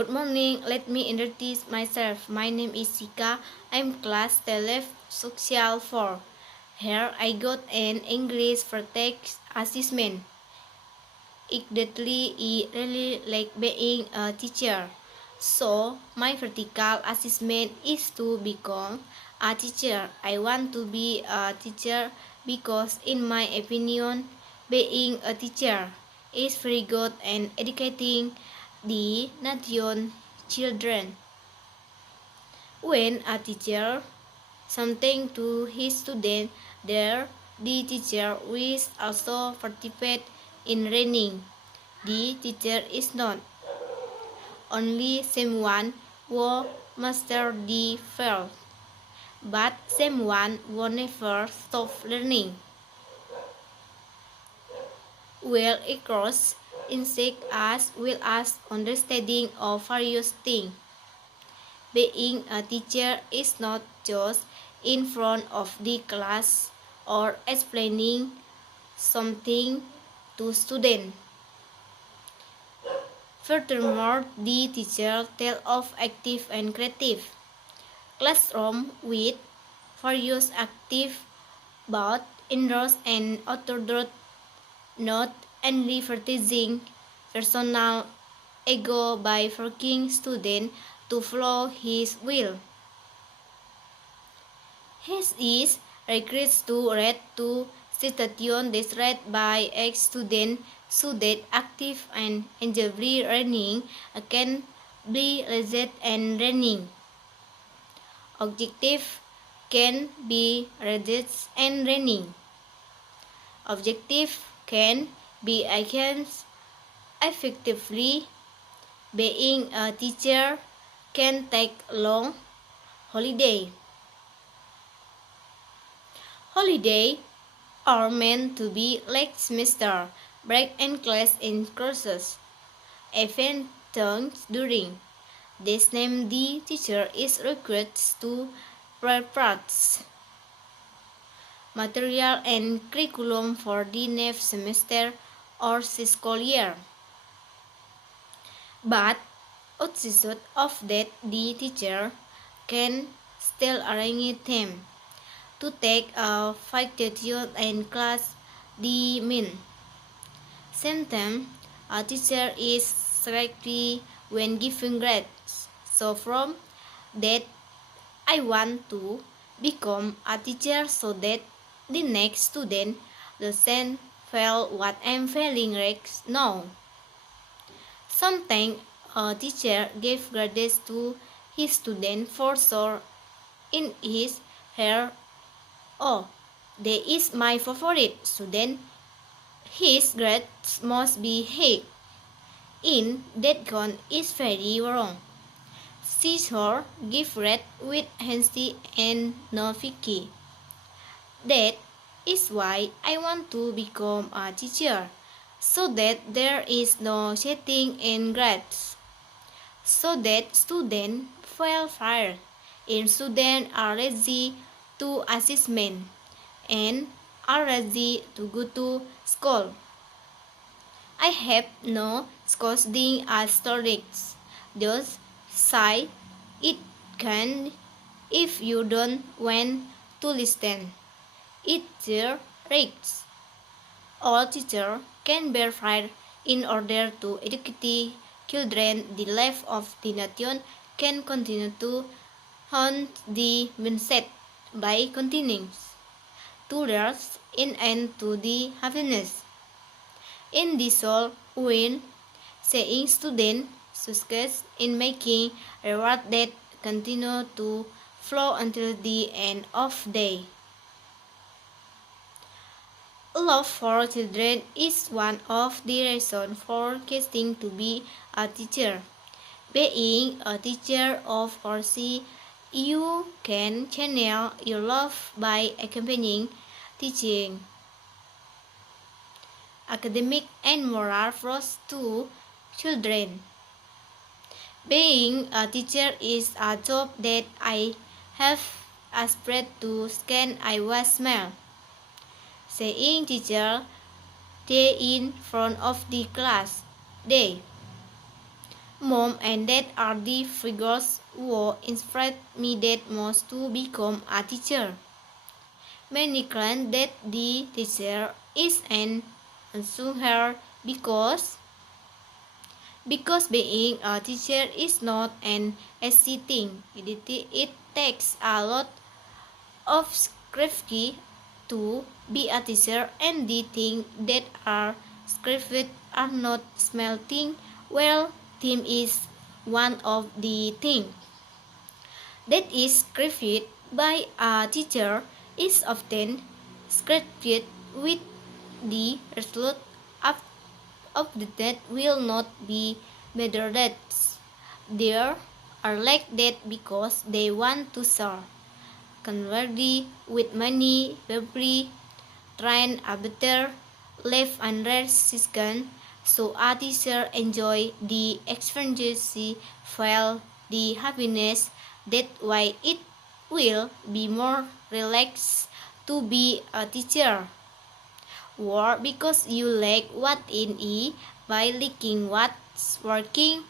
Good morning. Let me introduce myself. My name is Sika. I'm class 12 Social 4. Here I got an English for text assessment. Exactly, I really like being a teacher. So, my vertical assessment is to become a teacher. I want to be a teacher because, in my opinion, being a teacher is very good and educating the nation children. When a teacher something to his student, there the teacher will also participate in learning. The teacher is not only someone who master the field, but someone who never stop learning. Will across insect as well as understanding of various things. Being a teacher is not just in front of the class or explaining something to students. Furthermore, the teacher tells of active and creative classroom with various active both indoors and outdoor, not only advertising personal ego by forcing student to follow his will. His is regrets to read to citation described by ex-student so that active and enjoyable learning can be legit and learning. Objective can be research and learning. Objective can be against effectively. Being a teacher can take long holiday. Holiday are meant to be like semester break and class in courses. Event turns during this time the teacher is required to prepare material and curriculum for the next semester or school year. But outside of that, the teacher can still arrange them to take a faculty and class the mean. Sometimes a teacher is strictly when giving grades. So from that I want to become a teacher so that the next student doesn't feel what I'm feeling right now. Sometimes a teacher gives grades to his student for sure in his hair. Oh, that is my favorite student. His grades must be high. In that gun is very wrong. Caesar give red with Hansi and no Vicky. That is why I want to become a teacher, so that there is no setting in grades, so that students feel fair and students are ready to assessment and are ready to go to school. I have no scolding asterisks. Just say it can if you don't want to listen. It's your rights. All teachers can bear fire in order to educate children. The life of the nation can continue to haunt the mindset by continuing to there's in end to the happiness. In this all, when saying student success in making reward that continue to flow until the end of day. Love for children is one of the reasons for casting to be a teacher. Being a teacher of course you can channel your love by accompanying teaching academic and moral force to children. Being a teacher is a job that I have aspired to scan I was small. Saying teacher day in front of the class day. Mom and Dad are the figures who inspired me that most to become a teacher. Many claim that the teacher is an unsung because being a teacher is not an easy thing. It takes a lot of sacrifice to be a teacher, and the things that are scripted are not smelting well. Team is one of the things that is scripted by a teacher is often scripted with the result of the that will not be better that there are like that because they want to serve converdi with money probably train a better life and resistance so a teacher enjoy the experience feel the happiness that why it will be more relaxed to be a teacher or because you like what in E by liking what's working,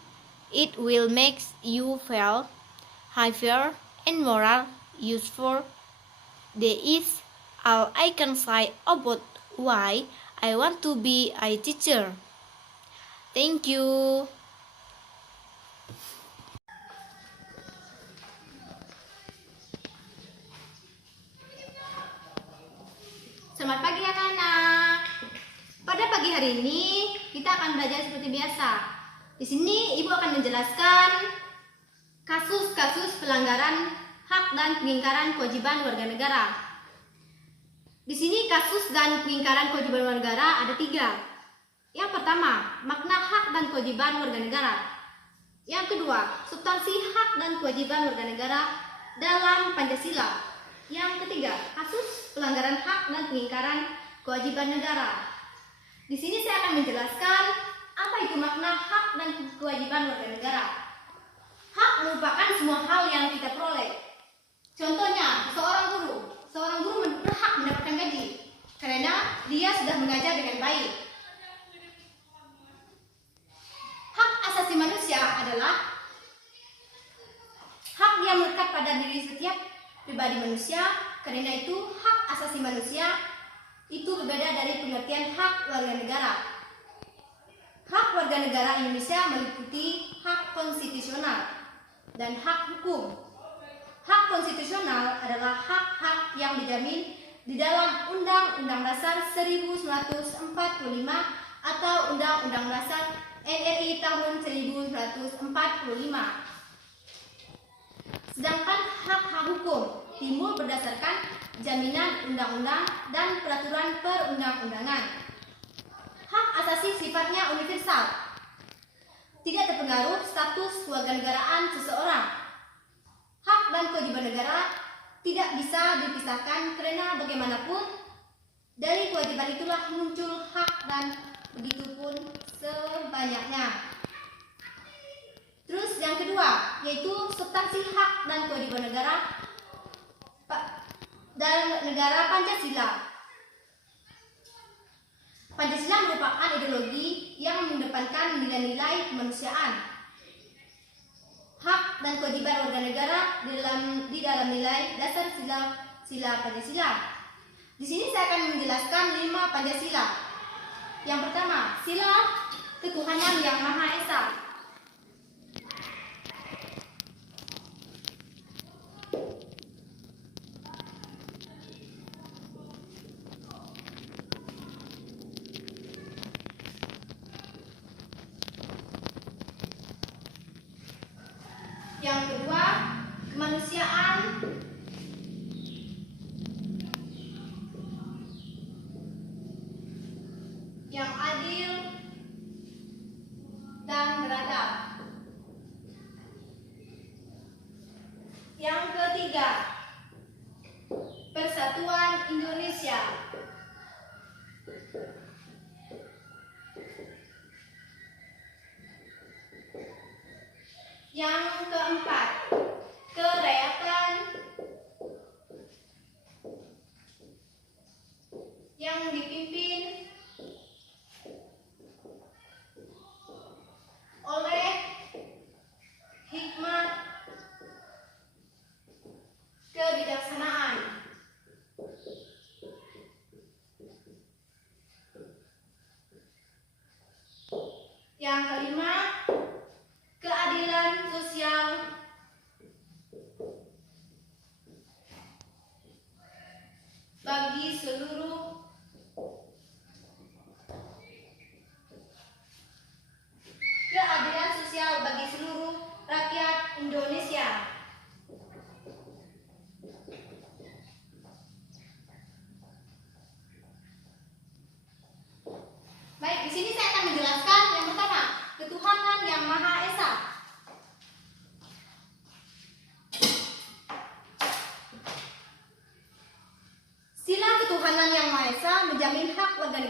it will make you feel happier and more useful. That is all I can say about why I want to be a teacher. Thank you. Selamat pagi anak-anak. Pada pagi hari ini kita akan belajar seperti biasa. Di sini Ibu akan menjelaskan kasus-kasus pelanggaran hak dan pengingkaran kewajiban warga negara. Di sini kasus dan pengingkaran kewajiban warga negara ada 3. Yang pertama, makna hak dan kewajiban warga negara. Yang kedua, substansi hak dan kewajiban warga negara dalam Pancasila. Yang ketiga, kasus pelanggaran hak dan pengingkaran kewajiban negara. Di sini saya akan menjelaskan apa itu makna hak dan kewajiban warga negara. Hak merupakan semua hal yang kita peroleh. Contohnya, seorang guru berhak mendapatkan gaji karena dia sudah mengajar dengan baik. Hak asasi manusia adalah hak yang melekat pada diri setiap pribadi manusia. Karena itu hak asasi manusia itu berbeda dari pengertian hak warga negara. Hak warga negara Indonesia meliputi hak konstitusional dan hak hukum. Hak konstitusional adalah hak-hak yang dijamin di dalam Undang-Undang Dasar 1945 atau Undang-Undang Dasar RI tahun 1945. Sedangkan hak-hak hukum timbul berdasarkan jaminan undang-undang dan peraturan perundang-undangan. Hak asasi sifatnya universal, tidak terpengaruh status kewarganegaraan seseorang. Hak dan kewajiban negara tidak bisa dipisahkan karena bagaimanapun dari kewajiban itulah muncul hak dan begitupun sebanyaknya. Terus yang kedua, yaitu substansi hak dan kewajiban negara dalam negara Pancasila. Pancasila merupakan ideologi yang mengedepankan nilai-nilai kemanusiaan. Hak dan kewajiban warga negara di dalam nilai dasar sila Pancasila. Di sini saya akan menjelaskan 5 Pancasila. Yang pertama, sila ketuhanan yang Maha Esa. Yang kedua, kemanusiaan. Yang adil dan beradab. Yang ketiga, persatuan Indonesia. Yang keempat, kerakyatan yang dipimpin oleh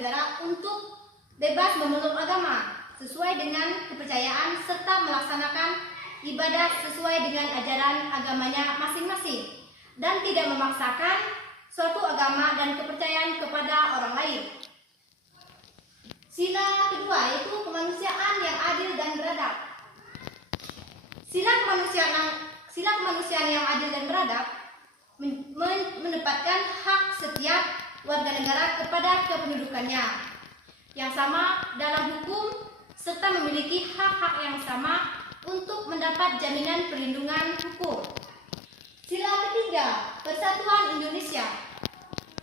negara untuk bebas memeluk agama sesuai dengan kepercayaan serta melaksanakan ibadah sesuai dengan ajaran agamanya masing-masing dan tidak memaksakan suatu agama dan kepercayaan kepada orang lain. Sila kedua yaitu kemanusiaan yang adil dan beradab. Sila kemanusiaan yang adil dan beradab menempatkan hak setiap warga negara kepada kependudukannya yang sama dalam hukum serta memiliki hak-hak yang sama untuk mendapat jaminan perlindungan hukum. Sila ketiga, Persatuan Indonesia.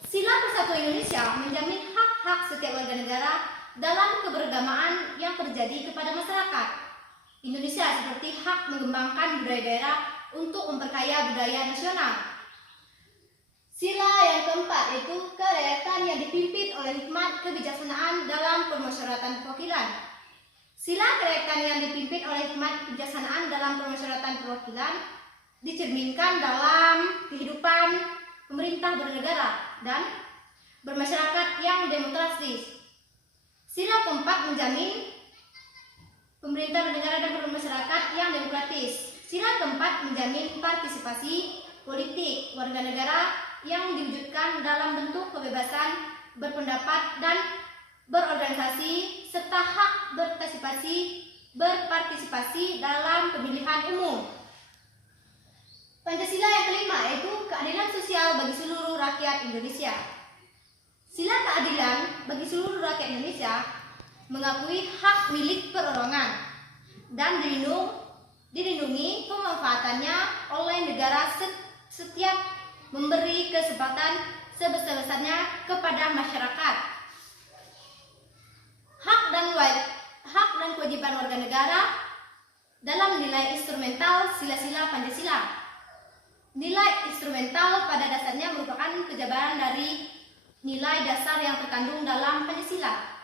Sila Persatuan Indonesia menjamin hak-hak setiap warga negara dalam keberagamaan yang terjadi kepada masyarakat Indonesia seperti hak mengembangkan budaya daerah untuk memperkaya budaya nasional. Sila yang keempat yaitu kerakyatan yang dipimpin oleh hikmat kebijaksanaan dalam permusyawaratan perwakilan. Sila kerakyatan yang dipimpin oleh hikmat kebijaksanaan dalam permusyawaratan perwakilan dicerminkan dalam kehidupan pemerintah bernegara dan bermasyarakat yang demokratis. Sila keempat menjamin pemerintah bernegara dan bermasyarakat yang demokratis. Sila keempat menjamin partisipasi politik warga negara yang diwujudkan dalam bentuk kebebasan berpendapat dan berorganisasi serta hak berpartisipasi dalam pemilihan umum. Pancasila yang kelima yaitu keadilan sosial bagi seluruh rakyat Indonesia. Sila keadilan bagi seluruh rakyat Indonesia mengakui hak milik perorangan dan dilindungi pemanfaatannya oleh negara setiap memberi kesempatan sebesar-besarnya kepada masyarakat. Hak dan kewajiban warga negara dalam nilai instrumental sila-sila Pancasila. Nilai instrumental pada dasarnya merupakan penjabaran dari nilai dasar yang terkandung dalam Pancasila.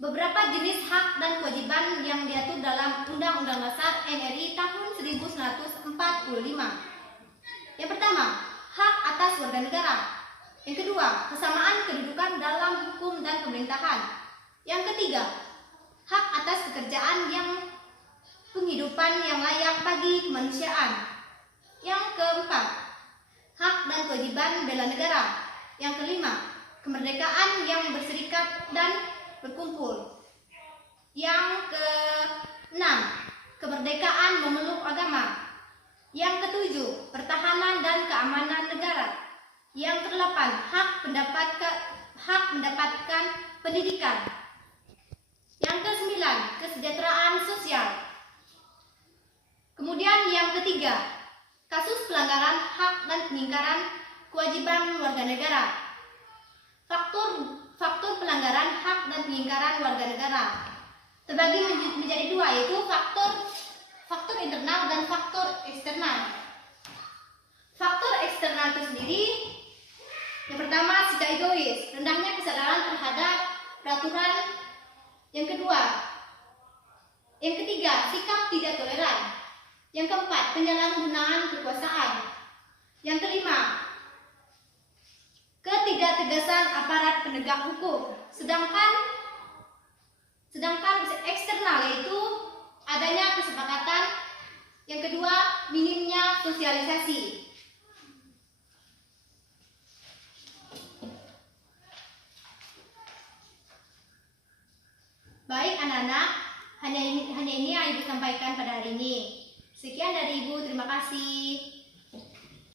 Beberapa jenis hak dan kewajiban yang diatur dalam Undang-Undang Dasar NRI tahun 1945. Yang pertama, hak atas warga negara. Yang kedua, kesamaan kedudukan dalam hukum dan pemerintahan. Yang ketiga, hak atas pekerjaan yang penghidupan yang layak bagi kemanusiaan. Yang keempat, hak dan kewajiban bela negara. Yang kelima, kemerdekaan yang berserikat dan berkumpul. Yang keenam, kemerdekaan memeluk agama. Yang ketujuh, pertahanan dan keamanan negara. Yang kedelapan, hak mendapatkan pendidikan. Yang kesembilan, kesejahteraan sosial. Kemudian yang ketiga, kasus pelanggaran hak dan pengingkaran kewajiban warga negara. Faktor pelanggaran hak dan pengingkaran warga negara terbagi menjadi dua, yaitu faktor internal dan faktor eksternal. Faktor eksternal itu sendiri, yang pertama sikap egois, rendahnya kesadaran terhadap peraturan. Yang ketiga, sikap tidak toleran. Yang keempat, penyalahgunaan kekuasaan. Yang kelima, ketidaktegasan aparat penegak hukum. Sedangkan eksternal yaitu adanya kesepakatan. Yang kedua, minimnya sosialisasi. Baik anak-anak, hanya ini yang Ibu sampaikan pada hari ini. Sekian dari Ibu, terima kasih.